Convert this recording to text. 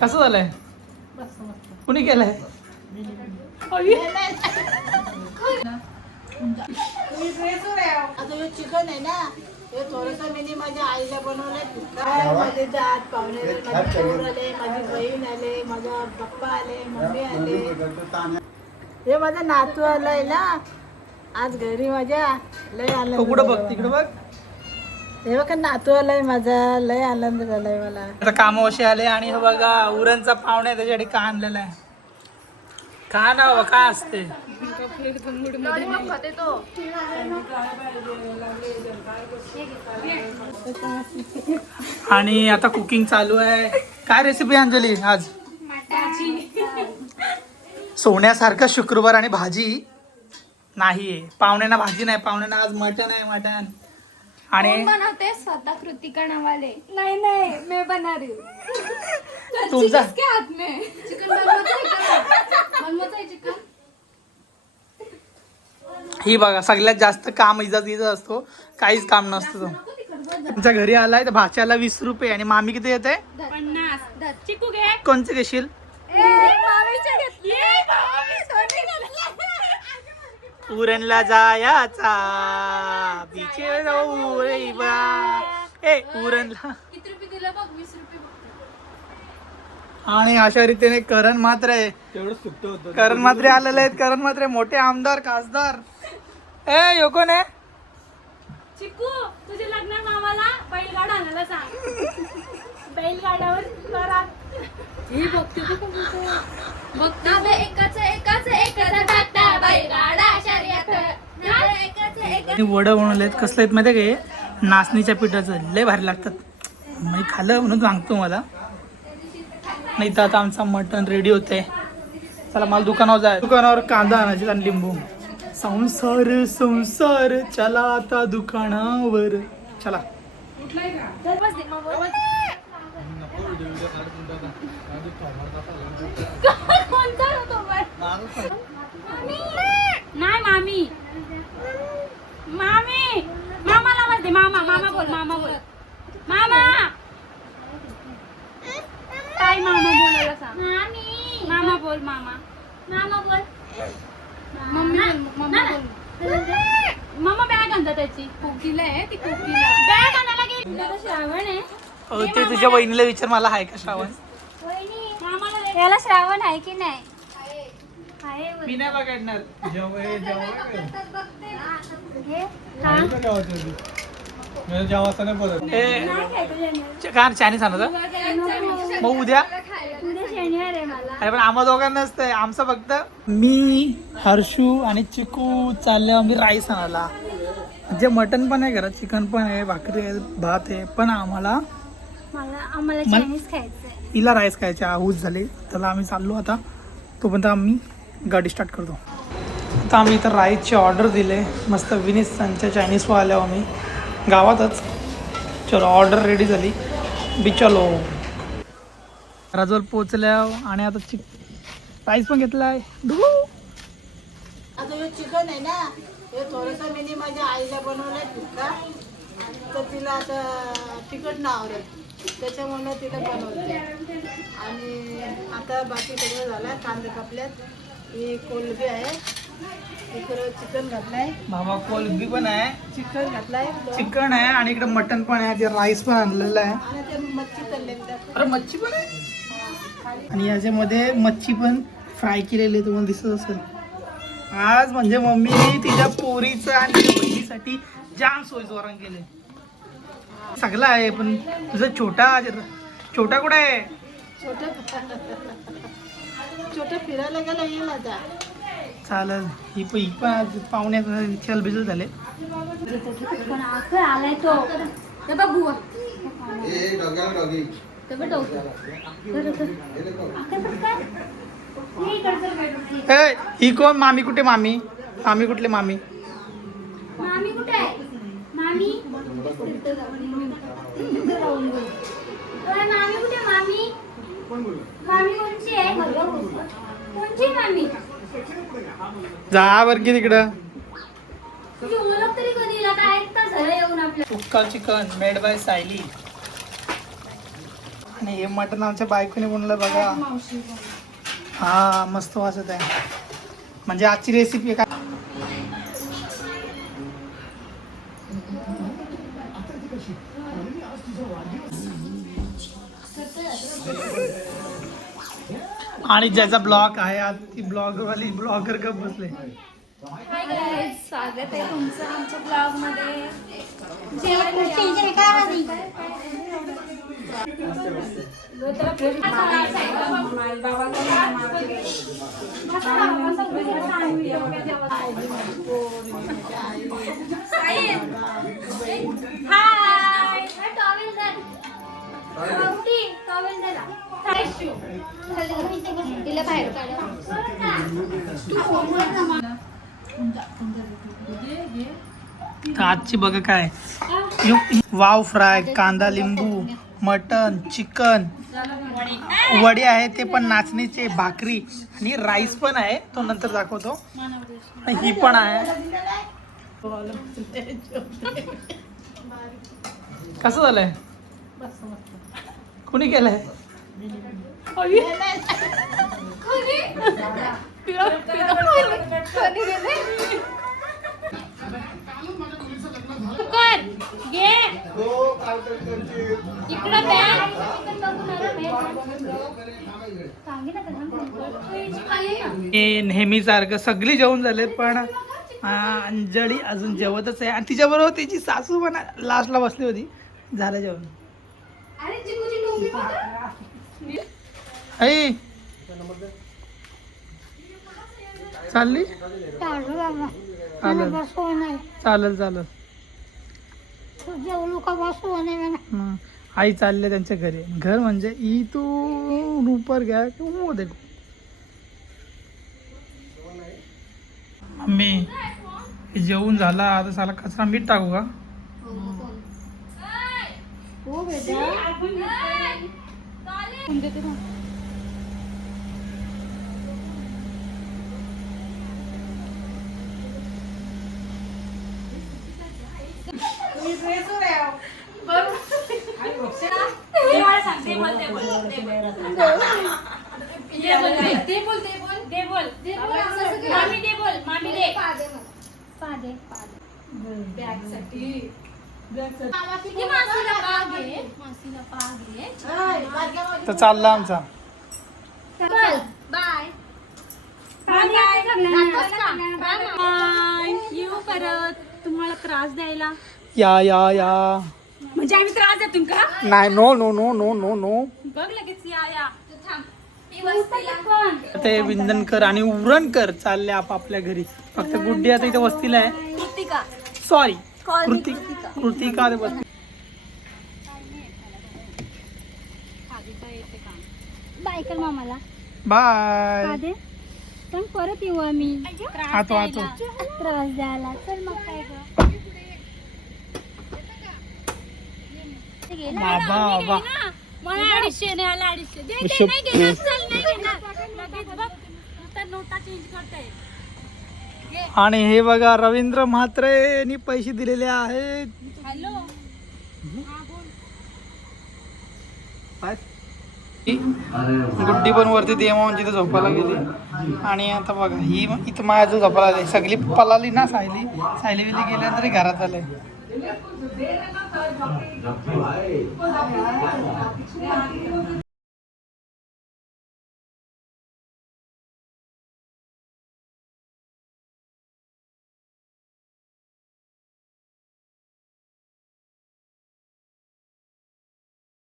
कसं झालंय? कुणी केलंय? चिकन आहे ना, हे थोडंसं मी माझ्या आईला बनवलंय. माझे जात पाहुणे, माझे पोर आले, माझी बहीण आले, माझा पप्पा आले, मम्मी आले. हे माझा नातू आलाय ना आज घरी माझ्या. लय आनंद. कुठं बघ, तिकडं बघ. हे बघा नातू आलाय माझा, लय आनंद झालाय मला. आता कामावशी आले आणि हे बघा उरणचा पाहुणे त्याच्यासाठी का आणलेला आहे. का ना बाबा काय असते. आणि आता कुकिंग चालू आहे. काय रेसिपी अंजली आज? सोन्यासारखं शुक्रवार आणि भाजी नाही. पाहुण्यांना भाजी नाही, पाहुण्यांना आज मटन आहे. मटन आणि बनवते स्वतः कृतिका नावाले. नाही नाही मैं बना रही हूँ. तुमचा किसके हाथ में चिकन बनवायचं आहे चिकन. ही बघा सगळ्यात जास्त काम इजा असतो, काहीच काम नसतं. तो तुमच्या घरी आलाय तर भाच्याला 20 रुपये आणि मामी किती येते? 50. चिकू घे. कोणचे घेशील? उरणला जायाचा बिचे उरणला. किती रुपये दिला बघ? 20 रुपये. आणि अशा रीतीने करण मात्र आहे. करण मात्रे आलेले आहेत. करण मात्रे मोठे आमदार खासदार. यो कोण आहे? चिकू तुझ्या लग्न मामाला बैलगाडा आणायला सांग. बैलगाड्यावर परत ही बघते बघते एकाच टाकता बैलगाडा शर्यत. वडं बनवलेत. कसले आहेत माहिती आहे का? नाचणीच्या पिठाचं लय भारी लागतात. मी खाल्लं म्हणून सांगतो मला. नाही तर आता आमचा मटण रेडी होते. चला मला दुकानावर जाय. दुकानावर कांदा आणायचे आणि लिंबू. संसार संसार चला आता दुकानावर. चला नाही मामी मामी मामाला म्हणते. मामा मामा बोल. मामा बोल. मामा काय मामा बोलायला सांग. मामी मामा बोल. मामा मामा बोल. मम्मी बोल. मम्मा बोल. मामा बॅग आणता त्याची. कोकीला आहे ती. कोकीला बॅग आणायला गेली. श्रावण आहे. ते तुझ्या बहिणीला विचार मला आहे का श्रावण? मामाला याला श्रावण आहे की नाही? मी नाही बघणार. चायनीज आणत मग उद्या. अरे पण आम्हा दोघांना नसतंय. आमचं फक्त मी हर्षू आणि चिकू चालले आम्ही राईस आणायला. म्हणजे मटन पण आहे घरात, चिकन पण आहे, भाकरी आहे, भात आहे. पण आम्हाला चायनीज खायचं. तिला राईस खायचे आऊस झाले. त्याला आम्ही चाललो आता. तोपर्यंत आम्ही गाडी स्टार्ट करतो. आता आम्ही इथं राईसची ऑर्डर दिले. मस्त विनीसांच्या चायनीजवर आल्यावर आम्ही गावातच. चलो ऑर्डर रेडी झाली. बिचलो राजवर पोचल्या. आणि आता राईस पण घेतला आहे. आता हे चिकन आहे ना, हे थोडंसं मी माझ्या आईला बनवलंय टिक्का. तर तिला आता तिखट ना आवडत, त्याच्यामुळे तिला बनवते. आणि आता बाकी सगळं झालं. कांदे कापल्यात. ही कोलबी आहे. इकडं चिकन घातलाय. बाबा कोलबी पण आहे, चिकन घातलाय. चिकन आहे आणि इकडे मटन पण आहे. ते राईस पण आणलेलं आहे. आणि ते मच्छी तळलेली. अरे मच्छी पण आहे. आणि याच्यामध्ये मच्छी पण फ्राय केलेली आहे. तुम्हाला दिसत असेल. आज म्हणजे मम्मी तिच्या पोरीचं आणि तिच्या बहिणीसाठी जाम सोयीस्वरण केले. सगळं आहे. पण तुझा छोटा कुठे आहे? छोटं फिरायला गेला येईल आता. चालेल. ही पण आज पाहुण्यात चल बिजल झाले. आलाय तो बघू. ही कोण? मामी कुठे? मामी कुठले? मामी कुठे आहे? मामी कुठे? मामी कोणची आहे? कोणची मामी? जा बर की तिकडं. तुझी ओळख तरी कधी काय? येऊन आपल्या चिकन मेड बाय सायली. आणि हे मटण आमच्या बायकोने बनवलं बघा. हा मस्त वाजत आहे. म्हणजे आजची रेसिपी काय आणि ज्याचा ब्लॉग आहे आज ती ब्लॉगवाली ब्लॉगर गप बसले. हाय गाईज, स्वागत आहे तुमचं आमच्या ब्लॉग मध्ये. तिला बाहेर तर आजची बघा काय वाव फ्राय, कांदा लिंबू, मटन, चिकन, वडे आहे ते पण नाचणीचे, भाकरी आणि राईस पण आहे तो नंतर दाखवतो. ही पण आहे. कसं झालंय? कुणी केलंय? नेहमीसारखं सगळी जेवण झाले पण अंजली अजून जेवतच आहे आणि तिच्याबरोबर तिची सासू पण लास्टला बसली होती. झालं जेवण. आई चालली चालेल चालेल. आई चालले त्यांच्या घरी. घर म्हणजे इथून ऊपर घ्या किंवा देखो. मम्मी जेवून झाला आता साला कचरा मीठ टाकू का? हो बेटा. तर चालला आमचा. येऊ परत तुम्हाला त्रास द्यायला. या या या म्हणजे आम्ही त्रास देतो का? नाही. No no no no no no. बघ लगेच या पण ते विंदनकर आणि उरणकर चालले आपापल्या घरी. फक्त गुड्डी आता इथे वस्तीला आहे. कृतिका सॉरी कृतिका ते वस्ती. बाय कर मामाला. बाय. पण परत येऊ आम्ही. आतो त्रास द्यायला. चल मग काय बाबा बाबा. मला 250 नाही आला. 250 हिशोब. नाही घेणार. चल नाही घेणार. लगेच बघ आता नोटा चेंज करताय. आणि हे बघा रवींद्र म्हात्रेंनी पैसे दिलेले आहेत. हॅलो गुड्डी पण वरती देवांची तर झोपायला गेली. आणि आता बघा ही इथं माझ्या झोपायला आली. सगळी पळाली ना. सायली गेल्यानंतर घरात आले.